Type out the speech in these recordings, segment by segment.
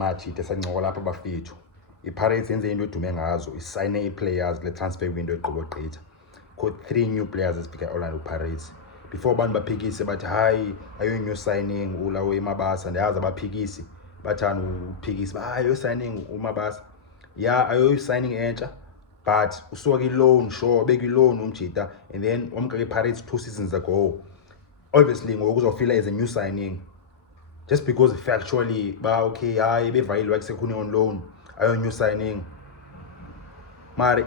Machita sancokola lapha bafethu. iPirates yenze into edume ngazo, isayine i-players le transfer window egqibogqitha. Got 3 new players ezifika Orlando Pirates. Before abantu baphikise bathi hayi ayo new signing ulawo eMabasa, ndiyazi abaphikisi bathanda uphikisa ayo signing uMabasa. Yeah, ayo signing entsha, but usuka loan sure beki loan umjita, and then wamka Pirates 2 seasons ago. Obviously ngoku uzofila as a new signing. Just because factually okay hayi bevayile wakusekhune on loan ayo new signing, mari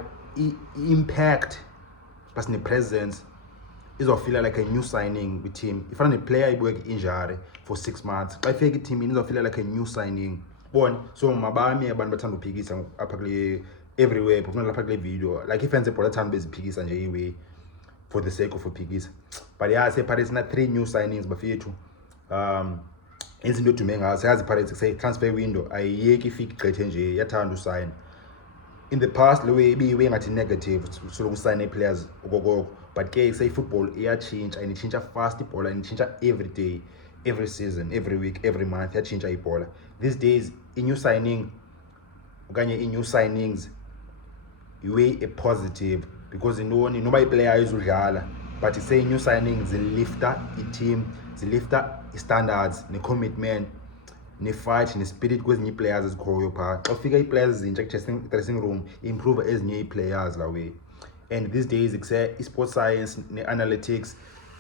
impact plus ne presence izofila like a new signing with team. If a player ibuye injury for 6 months, xa ifika team izofila like a new signing bona. So mabami abantu bathanda uphikisa apha kule everywhere phuma lapha kule video, like ifenze ibhola thanda beziphikisa nje iwe for the sake of uphikisa. But yeah, say Pirates na 3 new signings bafethu. Izinto edume ngazo yazi Pirates say transfer window ayiyeki ifike igqithe nje, yathanda usign. In the past le way ibiwe ngathi negative so usign players okokoko, but ke say football iyachinja and ichinja fast ibhola and ichinja every day, every season, every week, every month iyachinja ibhola. These days new signing okanye new signings iwe a positive because inoni noba iplayer ayizudlala, but say new signings zilifta i-team, zilifta i-standards ne-commitment ne-fight ne-spirit kwezinye ii-players ezikhoyo phaa. Xa ufika ii-players ezintsha dressing room improve ezinye ii-players la way. And these days kuse i-sports science ne-analytics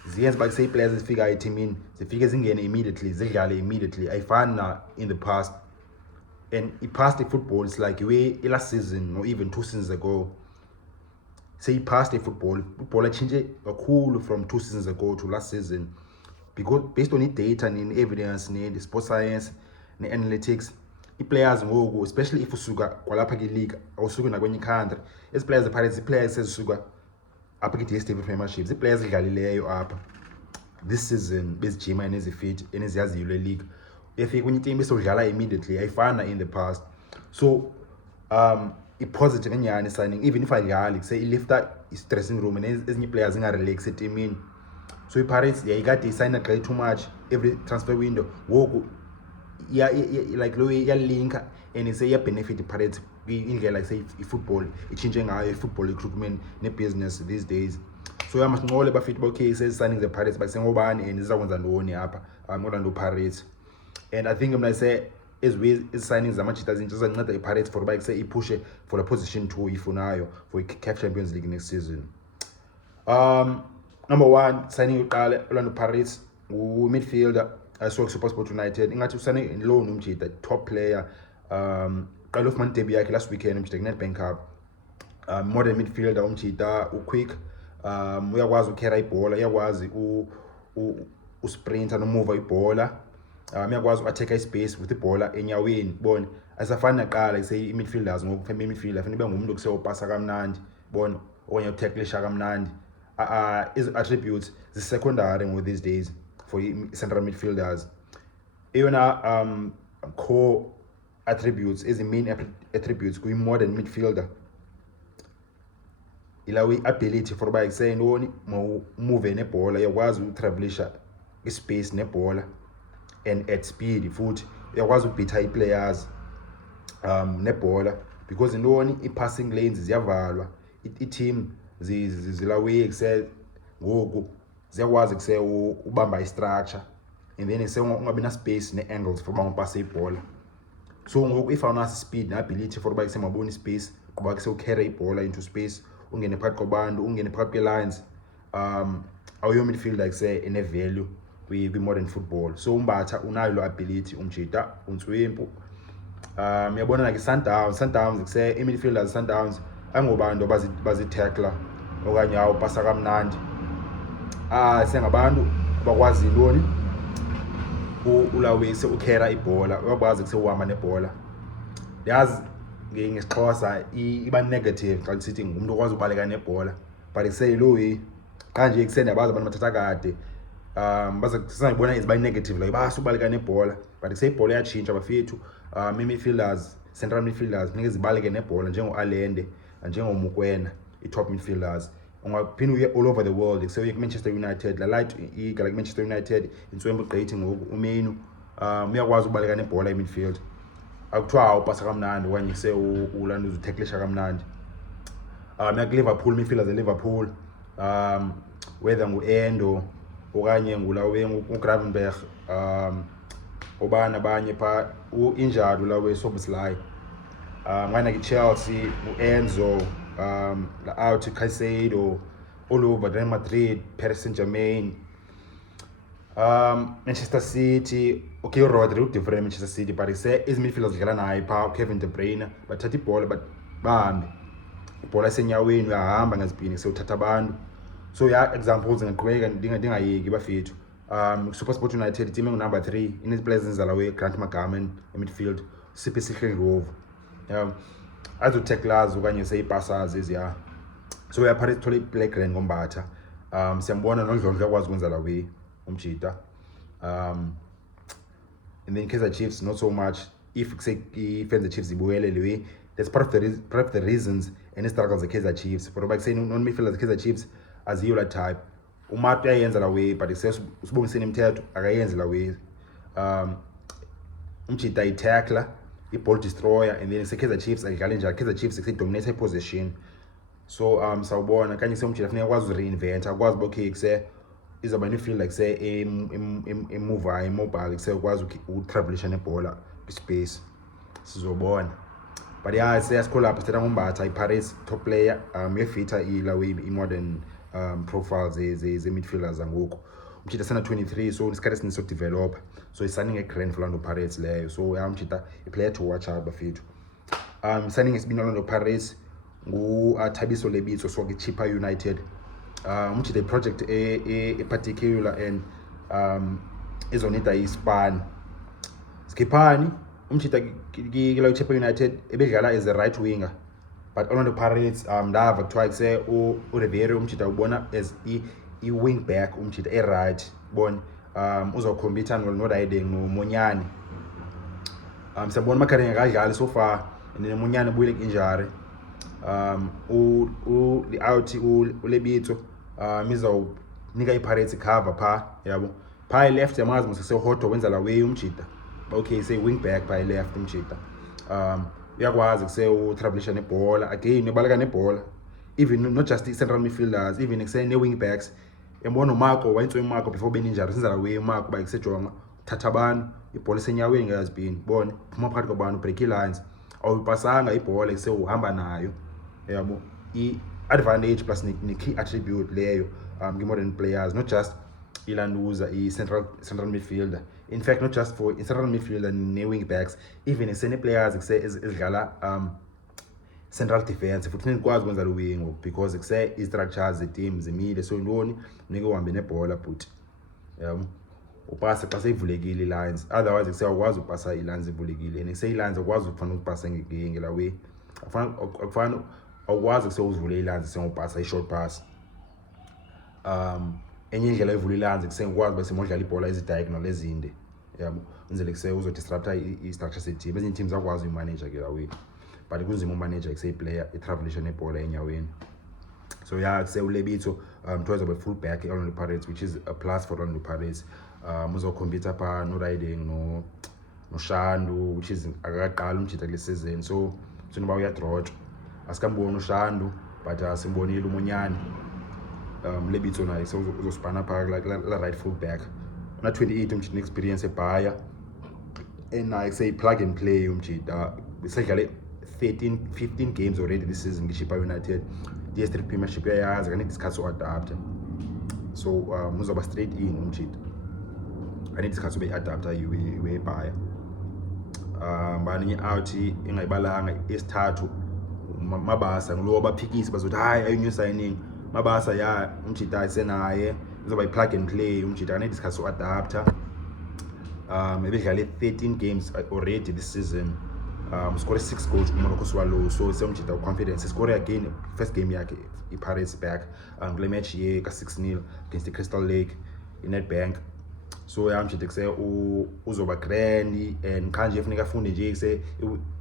ziyenza uba kuse ii-players ezifika etimini zifike zingene immediately, zidlale immediately, ayifani na in the past. And i-past i-football is like iwe last season or even 2 seasons ago. Say past football change kakhulu from 2 seasons ago to last season, because based on the data and evidence the sports science the analytics, i-players ngoku especially if usuka kwalapha ke-league awusuki nakwenye country, ezi players the players ezisuka apha ke-DStv Premierships, ii-players edlalileyo apha this season bezijima nezifit eneziyaziyo le league, efika kwenye team besodlala immediately ayifana in the past. So i-positive enyani signing, even if ayidlali say ilifta i-dressing room and ezinye players zingarelax etimini. So i-Pirates yayikade isayina gqi too much every transfer window, ngoku like lo iyalinka and say benefit i-Pirates indlela like say i-football ichinje ngayo, i-football recruitment ne-business these days. So yamasingqole bafit okay say signing the Pirates but sengobani and izakwenza ntoni apha Orlando Pirates. And I think mna say as signings zamajita zintsha zizanceda i-Pirates for uba say ipushe for the position 2 ifunayo for i-CAF Champions League next season. Number 1 signing uqala Orlando Pirates midfielder asuka Supersport United, ingathi usane in loan umjita top player, qala ufumana debut yakhe last weekend umjita ku-Nedbank Cup. Modern midfielder umjita uquick, uyakwazi ukhera ibhola, uyakwazi usprinter nomova ibhola, uyakwazi uattack ispace with ibhola enyaweni bona. Asafani naqala say i-midfielders ngoku family midfielder fanele bengumuntu kuseyopasa kamnandi bona okanye utacklisha kamnandi. Is attributes the secondary with these days for central midfielders. Eyona core attributes is the main attributes kwi modern midfielder ilawi ability for uba say ntoni move nebhola, uyakwazi utravelisha ispace nebhola and at speed futhi uyakwazi ubitha i-players nebhola, because ntoni i-passing lanes ziyavalwa, i-team zilawe kuse ngoku ziyakwazi kuse ubamba i-structure and then kuse ungabi na space ne-angles for uba ngopasa ibhola. So ngoku if awunaso speed ne-ability for uba kuse maboni space kuba kuse ucarry ibhola into space, ungene phakathi kwabantu, ungene phakathi kwe-lines, awuyo midfielder kuse ene-value kwi-modern football. So Mbatha unayo lo ability umjita unswempu. Uyabona like Sundowns kuse i-midfielders Sundowns angobantu bazitackler okanye awupasa kamnandi, sengabantu abakwazi ntoni ulawise ukhera ibhola, uyakwazi kuse uhamba nebhola. Yazi ngesixhosa iba negative xa sithi ngumuntu okwazi ubaleka nebhola, but say lo way kanje kusenda abazi abantu bathatha kade bazasayibona iziba negative like basubaleka nebhola, but say ibhola iyachinja bafethu. Midfielders, central midfielders funeka zibaleke nebhola njengo-Alende njengoMukwena, i-top midfielders. Ungaphinda uye all over the world, kuse uye ku-Manchester United, la light igala ku-Manchester United intswembu gqithi ngoku umenu uyakwazi ubaleka nebhola i-midfield. akuthiwa awupasa kamnandi okanye kuse ulanda uzuthacklisha kamnandi. Liverpool midfielders eLiverpool whether nguEndo okanye ngulawe uGravenberch obana abanye pha uinjured ulawe Szoboszlai. Ngana Chelsea uEnzo la out Caicedo all over Real Madrid, Paris Saint-Germain, Manchester City. Okay, Rodri different Manchester City, but he say is midfielders dlala naye pha Kevin De Bruyne bathatha ibhola but bahambe ibhola senyaweni uyahamba ngazibhini sewuthatha abantu. So examples ngaqhubeka ndingayeki bafethu. SuperSport United team number 3 in players inzala we Grant Magama midfield siphe sihle ngovu azotacklers okanye seyipasses eziya. So uyaphatha thola iBlack Grand ngombatha. Siyambona noNdlondlo yakwazi ukwenza la we umjita. And then Kaizer Chiefs not so much. If the Chiefs ibuyele lewe, that's part of the reasons and struggles the Kaizer Chiefs. But like saying non midfielders Kaizer Chiefs as you type uMatu uyayenza la way, but says usibongiseni imithetho akayenzi la way. Umjita i-tackler, i-ball destroyer, and then Kaizer Chiefs akudlala njalo. Kaizer Chiefs dominate position. So sawubona kanye semjita funeka akwazi reinvent, akwazi okay kuse izaba midfield like say immobile kuse ukwazi utravelisha nebhola space sizobona. But yeah, siyasikhola lapha sithatha ngombatha iParis top player yefita ilawe i-modern profiles ze-midfielders angoku. Umjita sana 23, so isikhathi esiningi sokudevelopa, so isigning eGrand for Orlando Pirates leyo. So umjita i-player to watch out bafethu. Signing esibini Orlando Pirates Thabiso Lebitso so Chippa United. Umjita i-project particular and izonida ispan skiphani. Umjita kila Chippa United ebedlala as a right winger, but Orlando Pirates ndava kuthiwa kuse uRiveiro umjita ubona as i-wing back umjita right bona uzokhombitha noRiding noMonyane. Siyabona Makhanya akadlali so far and noMonyane ubuyile injury. Out uLebitso izawunika iPirates cover pha yabo pha left yamazi mase hoto wenza la way umjita. Okay, say wing back by left umjita. Uyakwazi kuse utravelisha nebhola again ebaleka nebhola, even not just the central midfielders, even kuse ne wing backs. Yabona uMarco wayintswe uMarco before beninjari senza la way uMarco ba kusejonga thatha abantu ibhola senyaweni ngazibhini bona phuma phakathi kwabantu break lines awupasanga ibhola kuse uhamba nayo yabo. I-advantage plus the key attribute leyo modern players, not just ilanduza i-central midfielder. In fact, not just for central midfielder and wing backs, even in players ezidlala central defense futhi nikwazi ukwenza lo wing because i-structures the-team zimile, so ntoni nike uhambe nebhola but upasa xa seyivulekile i-lines, otherwise awukwazi upasa i-lines ivulekile and i-lines akwazi ukufanele upasa ngela way. Akufana awukwazi kusewuzivule i-lines sengupasa i-short pass. Enye indlela evula i-lines kusengikwazi bese modlala ibhola ezi-diagonal ezinde yabo enzele kuse uzodisrupta i-structure se-team. Ezinye teams akwazi uyi-manager ke la way, but kunzima umanager kuse-player i-travelisha nebhola enyaweni. So kuse uLebitso towards a full back Orlando Pirates, which is a plus for Orlando Pirates. Uzokhompitha pha noRiding noShandu, which is akaqala umjita kule season, so noba uyadrotshwa asikamboni uShandu but simbonile uMonyane. Lebitso naye uzosipana pha la right full back una 28 umjita experience eBayer and naye say plug and play umjita besedlale 15 games already this season ngiChippa United. DS3 Premiership uyayazi kanti isikhathi so-adapta, so uzoba straight in umjita kanti isikhathi ube-adapta weBayer. Bani out engayibalanga esithathu Mabasa ngulo baphikisi bazothi hayi ayi new signing Mabasa umjita ayisenaye uzoba i-plug and play umjita kanti isikhathi so-adapta. Ebedlale 13 games already this season. Scored 6 goals Morocco Swallow, so umjita confidence score again first game yakhe iPirates back kule match ye ka-6-0 against the Crystal Lake iNedbank. So umjita kuse uzoba grand and kanje kufuneka afunde nje kuse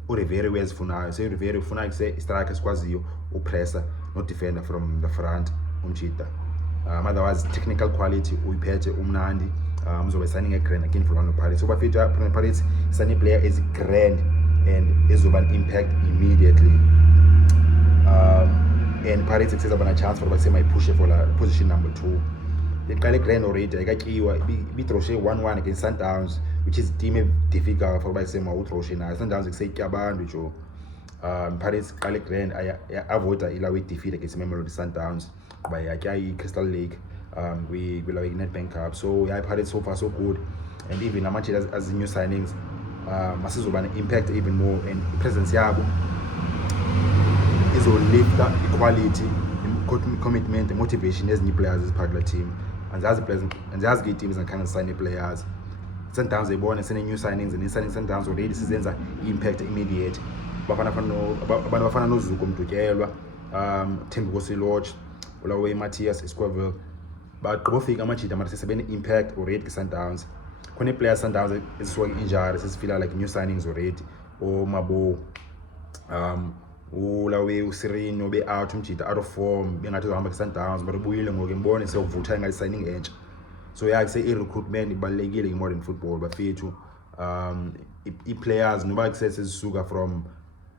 uRiveiro uyazifunayo. So uRiveiro ufuna kuse striker sikwaziyo upressa not defender from the front umjita. Otherwise technical quality uyiphethe umnandi. Uzobe signing eGrand again for Orlando Pirates. So bafethu Orlando Pirates signing player is grand and izoba an impact immediately. And Pirates says about a chance for say my push for la position number 2. The grand already ikatyiwa ibitroshe 1-1 against Sundowns, which is team difficult for say ma utroshe na Sundowns ikuseyitya abantu jo. Pirates grand avoid ilawe defeat against Mamelodi Sundowns by yatya Crystal Lake we will have Nedbank Cup. So yeah, Pirates so far so good, and even much as new signings masizoba an impact even more, and presence yabo will lift the equality, commitment, and motivation as new players as part of the team. And as good teams and kind of signing players. Sometimes they born and sending new signings, and signing sometimes already seasons are impact immediate. Bafana no Zukum to Kelwa, Thabiso Lodge, Olawe Matthias Esquivel. But Kofika Machita has been impact already Sundowns. When players Sundowns is working injured, it's feel like new signings already. Or Mabo. Ulawe usirino be out umjita out of form bengathi uhamba ku-Sundowns but ubuyile ngoku ngibone sewuvutha engathi signing entsha. So yeah, say i-recruitment ibalulekile in-modern football bafethu. I-players noba kusesizisuka from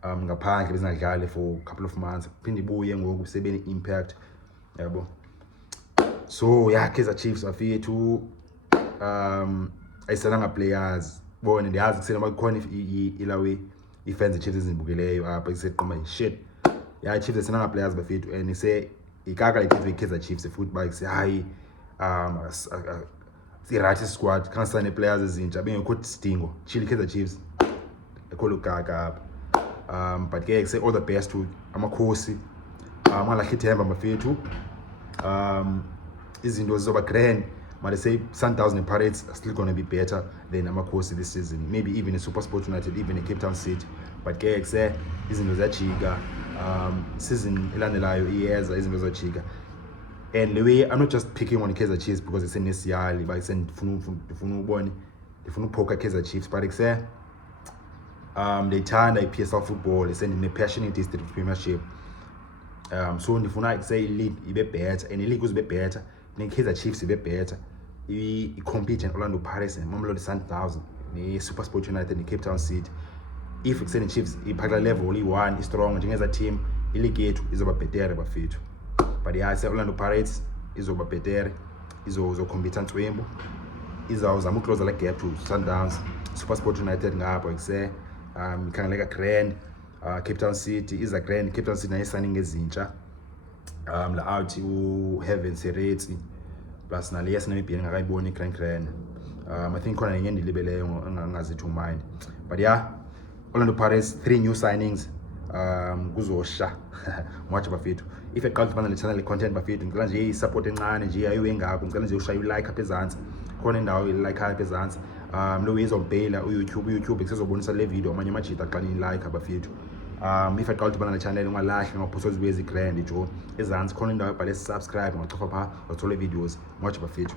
ngaphandle bezingadlali for a couple of months phinde ibuye ngoku sebene impact yabo. So yeah, Kaizer Chiefs bafethu ayiselanga players bone ndiyazi kusena bakhona ilawe ifans Chiefs ezibukeleyo apha iseqoma shit. Yeah, Chiefs asenanga players bafethu and ise ikaka like Kaizer Chiefs futhi ba ise hayi the right squad can't sign players ezintsha bengekho sidingo chili Kaizer Chiefs ekholo kaka apha. But ke say all the best to amakhosi malahle ithemba bafethu. Izinto zizoba grand. But they say Sundowns and Pirates are still going to be better than Amakosi this season. Maybe even a Super Sport United, even a Cape Town City. But KXA is in the Chiga. Season Elanelayo, years is in the Chiga. And the way I'm not just picking on Kaizer Chiefs because it's in Nesiali, but it's in Funu Poker Kaizer Chiefs. But they turn like PSL football, they send in a passionate district premiership. So if you say league, it be better, and the league was be better. Then Kaizer Chiefs be better. He compete in Orlando Pirates and Mamelodi Sundowns, the Super Sport United, the Cape Town City. If it's the Chiefs, the particular level only one is strong, and as a team, the league is over better about fit. But yeah, I say Orlando Pirates is over better, is also competent to him. Is also more closer like gap to Sundowns, Super Sport United, ngapha say kind of like a grand Cape Town City is a grand Cape Town City is signing ezintsha. La out you heaven sereti plus na liyas na mibhini ngakayiboni grand. I think khona nenye ndilibeleyo angazi to mind. But yeah, Orlando Pirates 3 new signings kuzosha much bafethu. If eqala ukubana le channel content bafethu ngicela nje i-support encane nje ayiwe ngapho, ngicela nje ushaya i-like apha ezantsi khona indawo i-like apha ezantsi. Lo izombhela uYouTube kusezobonisa le video amanye amajita xa ni-like bafethu. If I call to the channel, I'm like, I'm post videos grand, ezantsi khona indawo ebhale subscribe, ngacofa pha wathola videos much bafethu.